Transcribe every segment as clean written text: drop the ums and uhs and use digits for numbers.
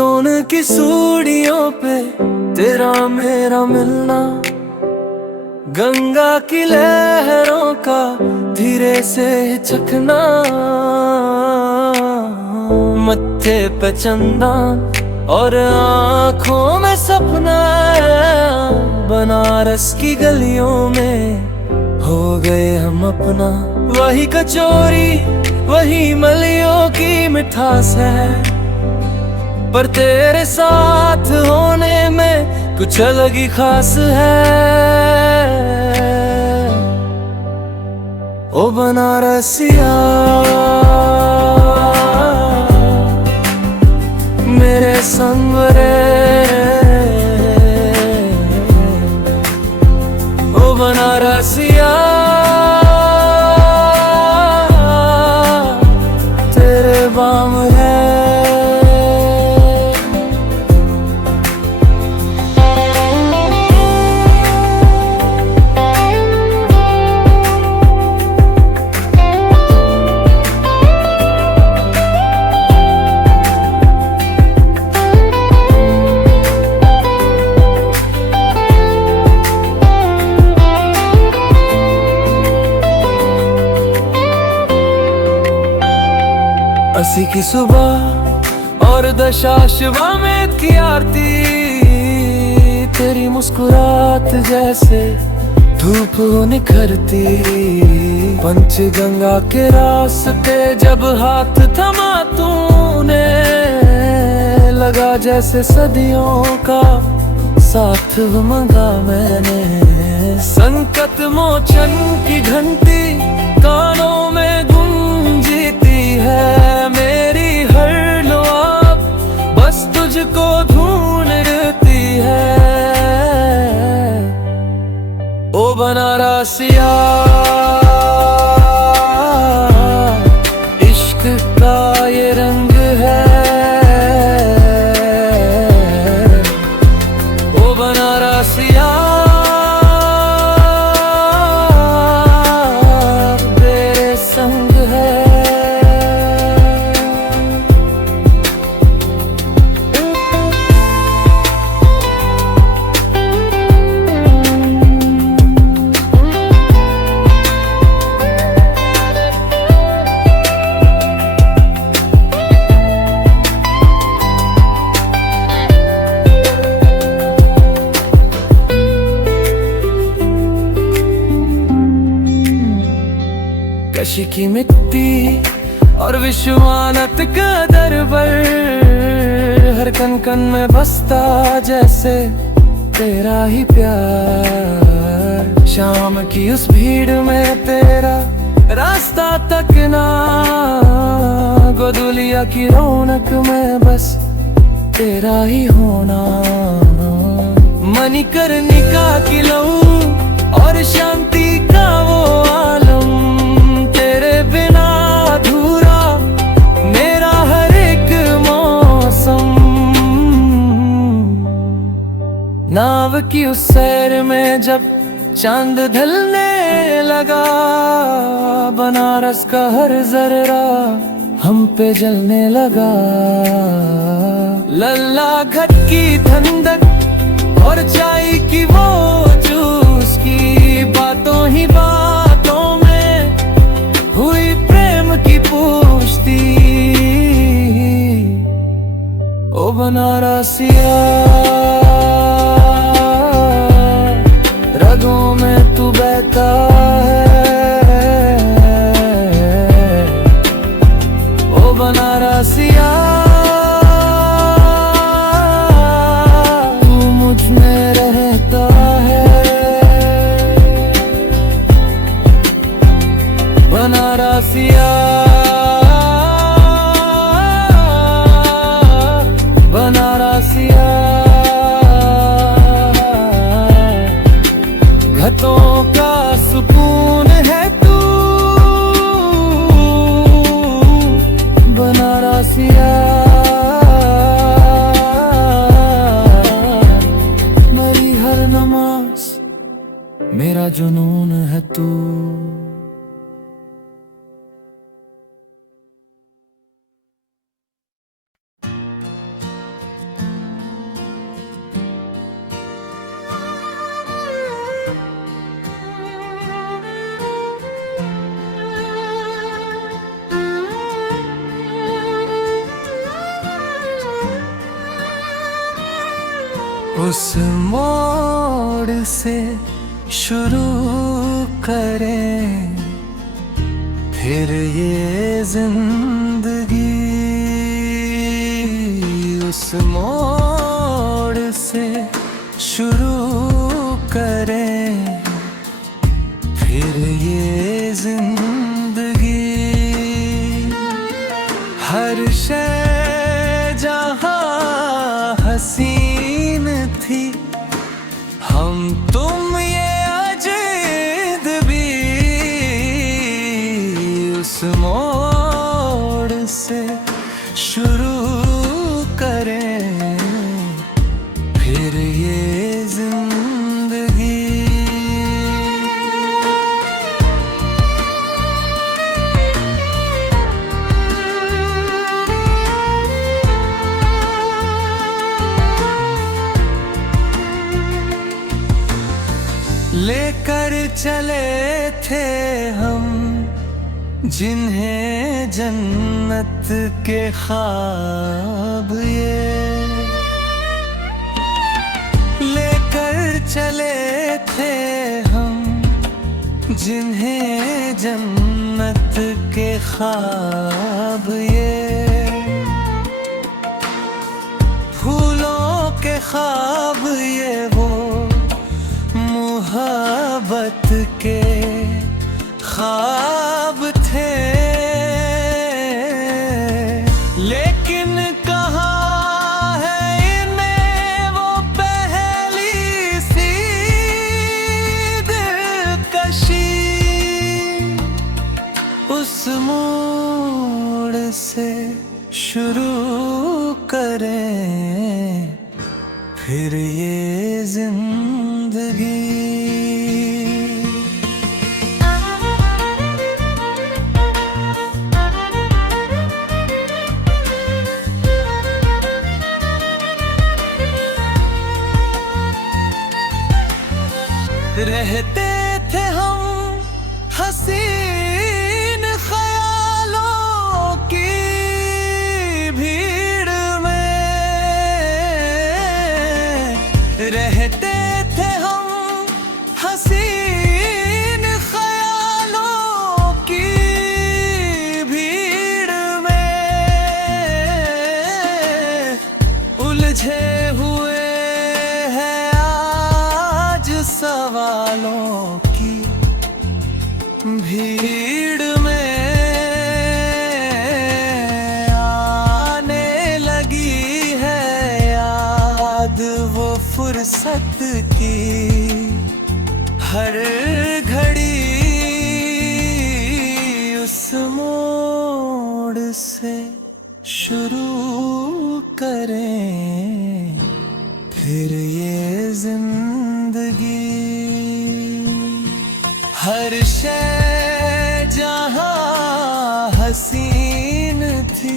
जैतून की सूढ़ियों पे तेरा मेरा मिलना, गंगा की लहरों का धीरे से हिचकना, मत्थे पे चंदा और आँखों में सपना, बनारस की गलियों में हो गए हम अपना। वही कचौरी वही मलियों की मिठास है, पर तेरे साथ होने में कुछ अलग ही खास है। ओ बनारसिया मेरे संग रे, ओ बनारसिया तेरे बाम है। अस्सी की सुबह और दशाश्वमेध की आरती, तेरी मुस्कुराहट जैसे धूप निखरती। पंचगंगा के रास्ते जब हाथ थमा तूने, लगा जैसे सदियों का साथ मांगा मैंने। संकट मोचन की घंटी कानों में गूंजती है, मेरी हर लो अब बस तुझको ढूंढती है। ओ बनारसिया इश्क का ये रंग है, ओ बनारसिया तेरे संग है। काशी की मिट्टी और विश्वानत का दरबार, हर कन कन में बसता जैसे तेरा ही प्यार। शाम की उस भीड़ में तेरा रास्ता तकना, गोदुलिया की रौनक में बस तेरा ही होना। मणिकर्णिका की लहू और शांति का वो आलम, तेरे बिना अधूरा मेरा हर एक मौसम। नाव की उस सैर में जब चांद ढलने लगा, बनारस का हर जर्रा हम पे जलने लगा। लल्ला घाट की ठंडक और चाय की वो जूस की बातों ही बातों में हुई प्रेम की पूछती। ओ बनारसिया रगों में तू बहता है, ओ बनारसिया तू मुझ में रहता है। बनारसिया बनारसिया घाटों का सुकून है तू, बनारसिया मेरी हर नमाज मेरा जुनून है तू। उस मोड़ से शुरू करें फिर ये जिंदगी। उस मोड़ से शुरू करें फिर ये जिंदगी। हर शय जहाँ हसीन थी, हम तुम ये अजनबी। उस मोड़ से शुरू करें फिर ये जिंदगी। लेकर चले थे हम जिन्हें जन्नत के ख्वाब ये, लेकर चले थे हम जिन्हें जन्नत के ख्वाब ये। फूलों के ख्वाब ये वो मोहब्बत के ख्वाब थे। लेकिन कहाँ है इन्हें वो पहली सी दिलकशी। उस मोड़ से शुरू करें फिर ये जिंदगी। रहते थे हम हसीन ख्यालों की भीड़ में, रहते थे हम हसीन ख्यालों की भीड़ में। उलझे हुए सवालों की भीड़ में आने लगी है याद वो फुर्सत की हर घड़ी। उस मोड़ से शुरू करें फिर ये जिंदगी। हर शय जहाँ हसीन थी,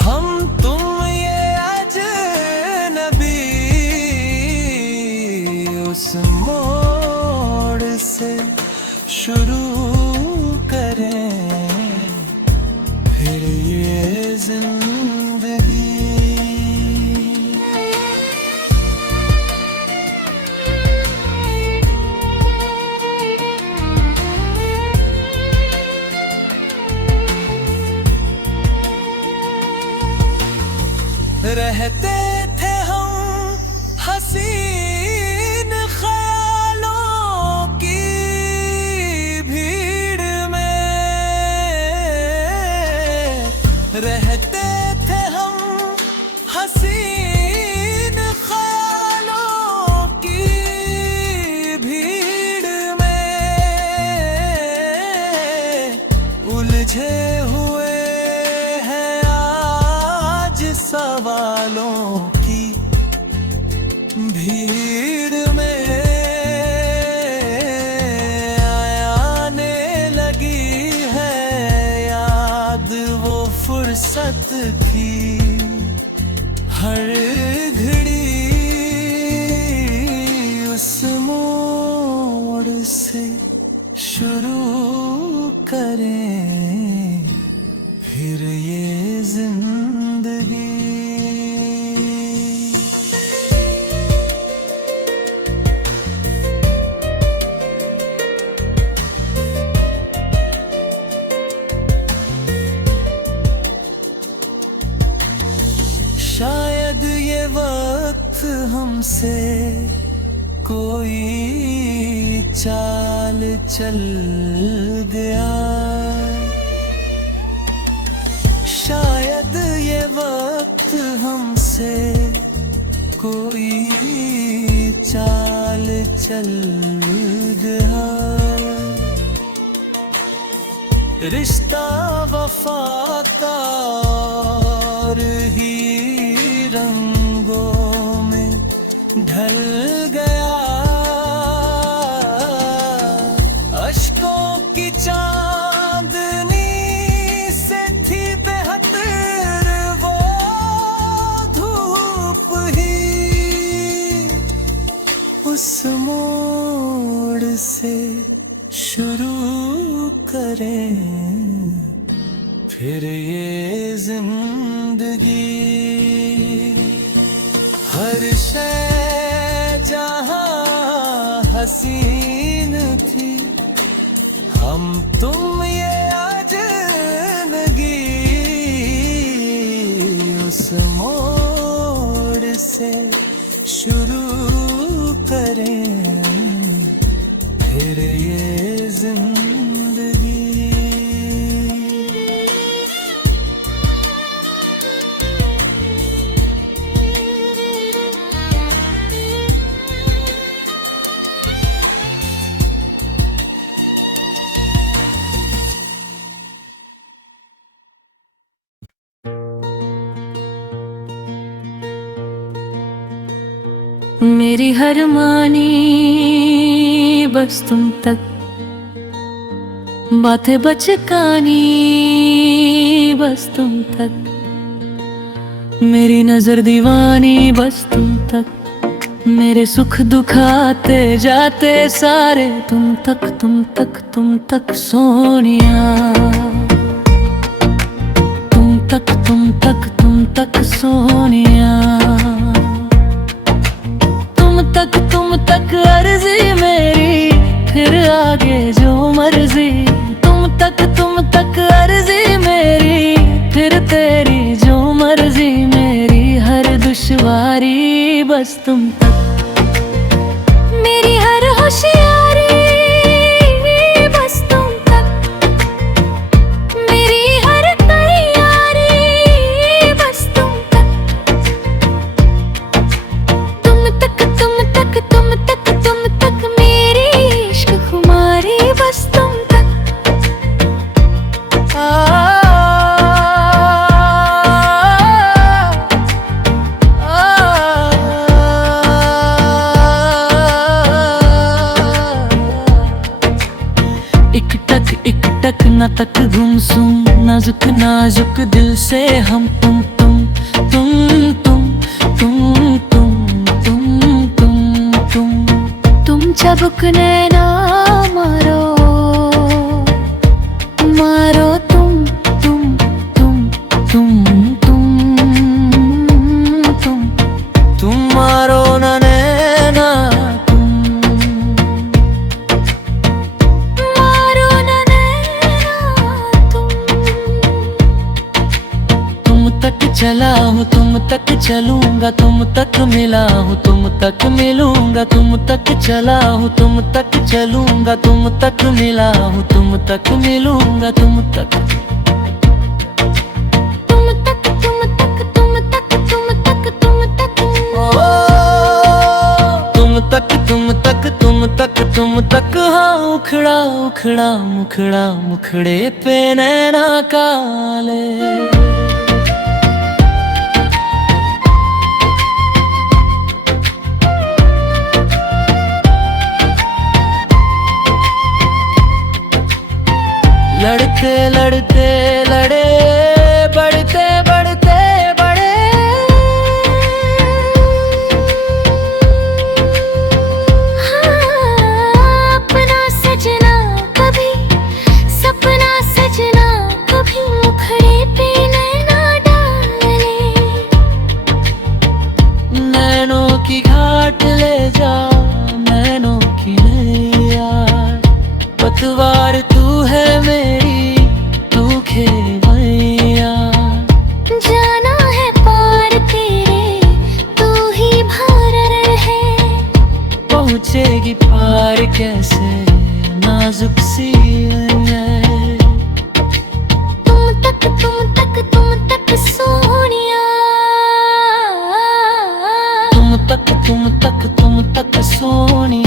हम तुम ये अजनबी। उस मोड़ से शुरू करें फिर ये जिंदगी। रहते थे हम हसीन ख्यालों की भीड़ में, रहते थे हम हसीन ख्यालों की भीड़ में। उलझे हुए सवालों की भीड़ में आने लगी है याद वो फुर्सत की हर घड़ी। उस मोड़ से शुरू करें फिर ये जिंदगी। हमसे कोई चाल चल गया। शायद ये वक्त हमसे कोई चाल चल गया। रिश्ता वफा का और ही रंगों में ढल गया। अश्कों की चांदनी से थी बेहतर वो धूप ही। उस मोड़ से शुरू करें फिर ये जिंदगी। हर शय जहां हसीन थी, हम तुम ये अजनबी। उस मोड़ से शुरू करें फिर ये जिंदगी। मेरी हर मानी बस तुम तक, बातें बचकानी बस तुम तक। मेरी नजर दीवानी बस तुम तक। मेरे सुख दुख आते जाते सारे तुम तक तुम तक तुम तक सोनिया। तुम तक तुम तक तुम तक सोनिया। तुम तक अर्जी मेरी, फिर आगे जो मर्जी। तुम तक अर्जी मेरी, फिर तेरी जो मर्जी। मेरी हर दुश्वारी बस तुम तक। मेरी हर होशियारी बस तुम तक। मेरी हर तैयारी बस तुम तक। तुम तक तुम तक तुम तक तुम तक। मेरी इश्क खुमारी बस तुम तक। एक टक न तक गुमसुम, नाजुक नाजुक दिल से हम तुम तुम तुम तुम तुम तुम तुम तुम तुम चबुक नैना मारो मारो। तुम तुम तुम तुम तुम तुम तुम मारो न नैना, मारो न नैना तुम। तुम तक चला हूँ तुम तक चलूंगा, तुम तक मिला हूँ तुम तक मिलूंगा। तुम तक चला हूँ तुम तक चलूंगा, तुम तक मिला हूँ तुम तक मिलूंगा। तुम तक तुम तक तुम तक तुम तक तुम तक तुम तक। तुम तक तुम तक तुम तक तुम तक। हाँ उखड़ा उखड़ा मुखड़ा मुखड़े पे नैना काले। लड़ते लड़ते लड़े, बढ़ते बढ़ते बढ़े। हाँ, अपना सजना कभी सपना सजना कभी मुखड़े पे नैना डाले। नैनों की घाट ले जा, नैनों की नैया। पतवार तू है मेरी, तू खे पहुंचेगी पार कैसे, नाजुक सी है। तुम तक सोनिया। तुम तक सोनिया।